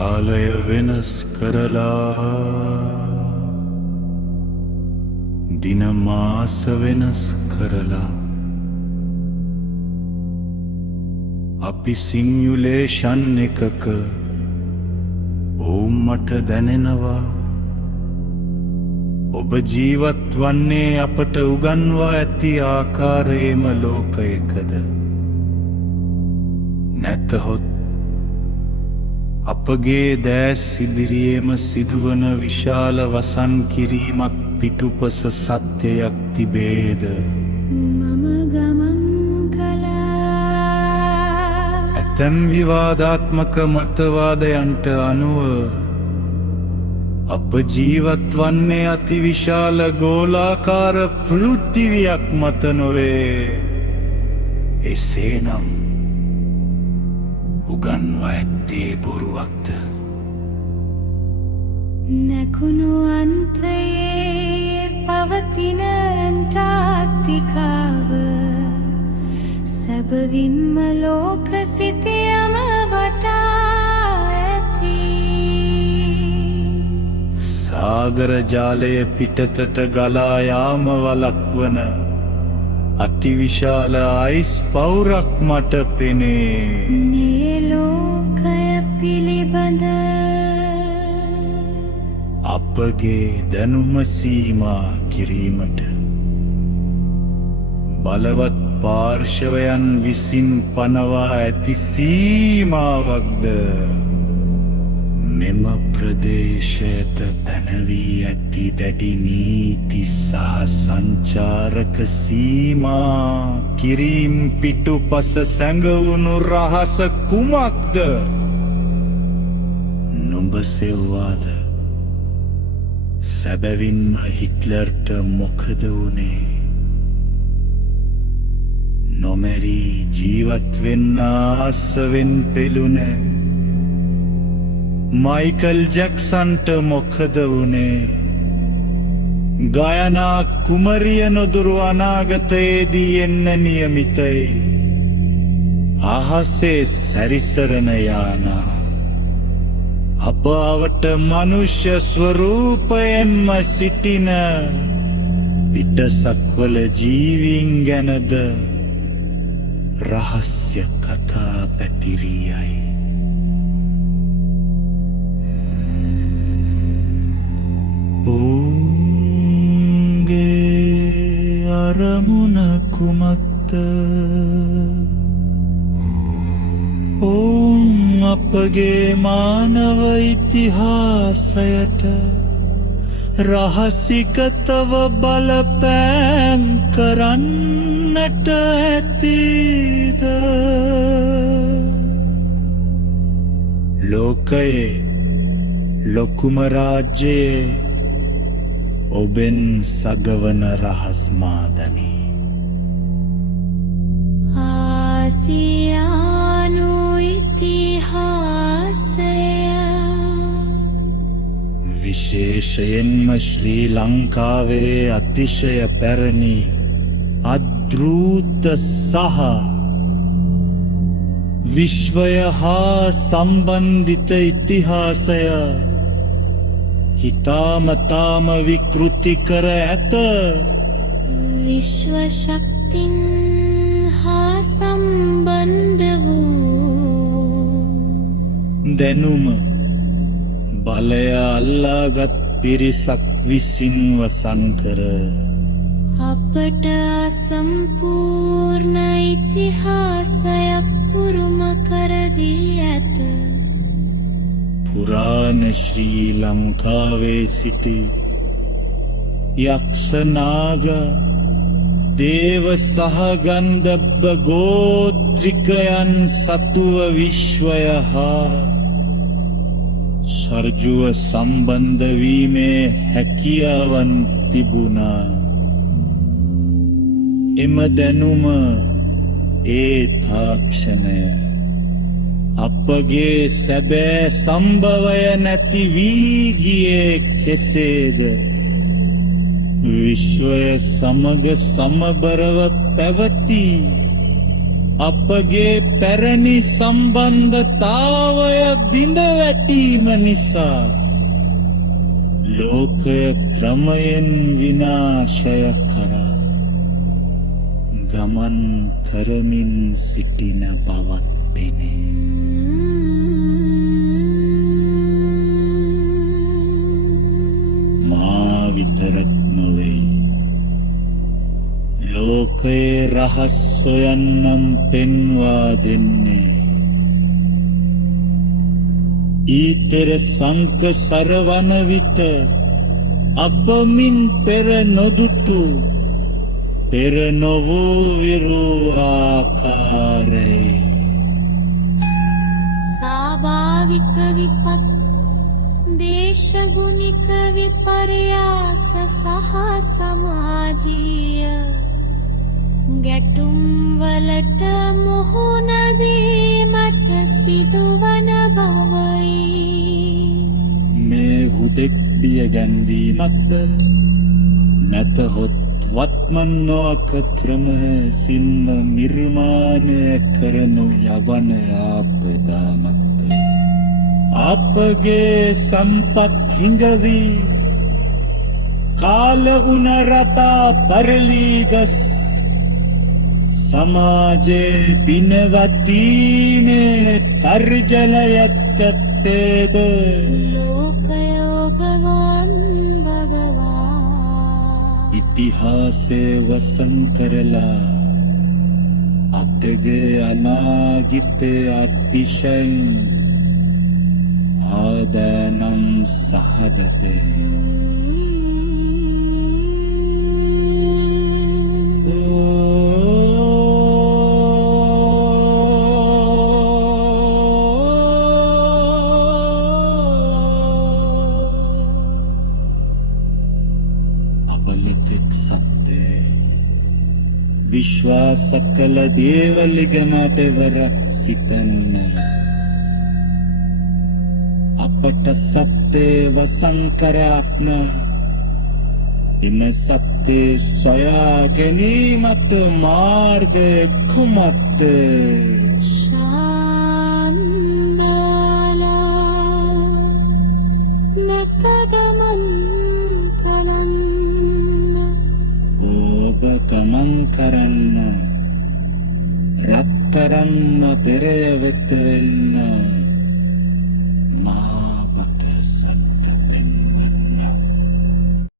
කාලය වෙනස් කරලා දින මාස වෙනස් කරලා අපි සිමියුලේෂන් එකක ඕම් මට දැනෙනවා ඔබ ජීවත් වන්නේ අපට උගන්වා ඇති ආකාරයේම ලෝකයකද නැතහොත් අපගේ දැස් ඉදිරියේම සිදුවන විශාල වසන් කිරීමක් පිටුපස සත්‍යයක් තිබේද මම ගමන් කළා ඇතැම් විවාදාත්මක මතවාදයන්ට අනුව අප ජීවත් වන්නේ අතිවිශාල ගෝලාකාර පෘථිවියක් මත නොවේ එසේනම් උගන්වා ඇත්තේ බොරුවක්ද නැකුණු අන්තයේ පවතින ඇන්ටාර්ක්ටිකාව සැබවින්ම ලෝක සිතියම වටා ඇති සාගර ජාලය පිටතට ගලා යාම වළක්වන අතිවිශාල අයිස් පවුරක් මට පෙනේ මේ ලෝකය පිළිබඳ අපගේ දැනුම සීමා කිරීමට බලවත් පාර්ශවයන් විසින් පනවා ඇති සීමාවක්ද මෙම ප්‍රදේශයට පැනවී ඇති දැඩි නීති සහ සංචාරක සීමා කිරීම් පිටුපස සැඟවුණු රහස කුමක්ද නුඹ සෙව්වාද සැබවින්ම හිට්ලර්ට මොකද වුණේ නොමැරී ජීවත් වෙන්න ආසවෙන් පෙළුණ මයිකල් ජැක්සන්ට මොකද වුණේ ගයනා කුමරිය නොදුරු අනාගතයේදී එන්න නියමිතයි අහසේ සැරිසරන යානා අපාවට මනුෂ්‍ය ස්වරූපයෙන්ම සිටින පිටසක්වල ජීවීන් ගැනද රහස්‍ය කතා පැතිරියයි ඔවුන්ගේ අරමුණ කුමක්ද ඔවුන් අපගේ මානව ඉතිහාසයට රහසිගතව බලපෑම් කරන්නට ඇතිද ලෝකයේ ලොකුම රාජ්‍යයේ ඔබෙන් සගවන රහස් මාදනි ආසියානු ඉතිහාසය විශේෂයෙන්ම ශ්‍රී ලංකාවේ අතිශය පැරණි අද්‍රූත සහ විශ්වය හා සම්බන්ධිත ඉතිහාසය හිතාමතාම විකෘති කර ඇත විශ්ව ශක්තින් හා සම්බන්ධ වූ දැනුම බලය අල්ලාගත් පිරිසක් විසින් වසන් කර අපට අසම්පූර්ණ ඉතිහාසයක් උරුම කර දී ඇත පුරාණ ශ්‍රී ලංකාවේ සිටි යක්ෂ නාග දේව සහ ගන්ධබ්බ ගෝත්‍රිකයන් සතුව විශ්වය හා සර්ජුව සම්බන්ධ වීමේ හැකියාවන් තිබුණා එම දැනුම ඒ තාක්ෂණය අපගේ සැබෑ සම්භවය නැති වී ගියේ කෙසේද විශ්වය සමග සමබරව පැවති අපගේ පැරණි සම්බන්ධතාවය බිඳ වැටීම නිසා ලෝකය ක්‍රමයෙන් විනාශය කරා ගමන් කරමින් සිටින බවත් පෙනේ. මා විතරක් නොවෙයි. ලෝකයේ රහස් සොයන්නම් පෙන්වා දෙන්නේ. ඊතර සංක සරවන විට අපමින් පෙර නොදුටු පෙර නොවූ විරූ ආකාරයේ ස්වාභාවික විපත් දේශගුණික විපර්යාස සහ සමාජීය ගැටුම් වලට මුහුණ දීමට සිදුවන බවයි. මේ හුදෙක් බිය ගැන්වීමක්ද නැතහොත් වත්මන් නොඅක ක්‍රමය සින්ම නිර්මාණය කරනු යවන ආපදාමක්ද අපගේ සම්පත් හිඟවී කාල උන රටා පෙරලීගස් සමාජයේ පිනවත්ීමේ තර්ජනයක් ඇත්තේද ලෝකය ඔබවන් භගවා ඉතිහාසයේ වසන් කරලා අපගේ අනාගතය අතිශයින් ආදානම් සහදතේ අපලතෙක් සත්‍යය විශ්වාස කළ දේවලිගමටවර සිතන්න අපට සත්‍යය වසංකරයක්න එම සත්‍යය සොයා ගැනීමට මාර්ගය කුමක්ද ශාන්බලා මෙතගමන් කලන්න ඔබ ගමන් කරන්න රත්තරන්ම පෙරය වෙත වෙන්න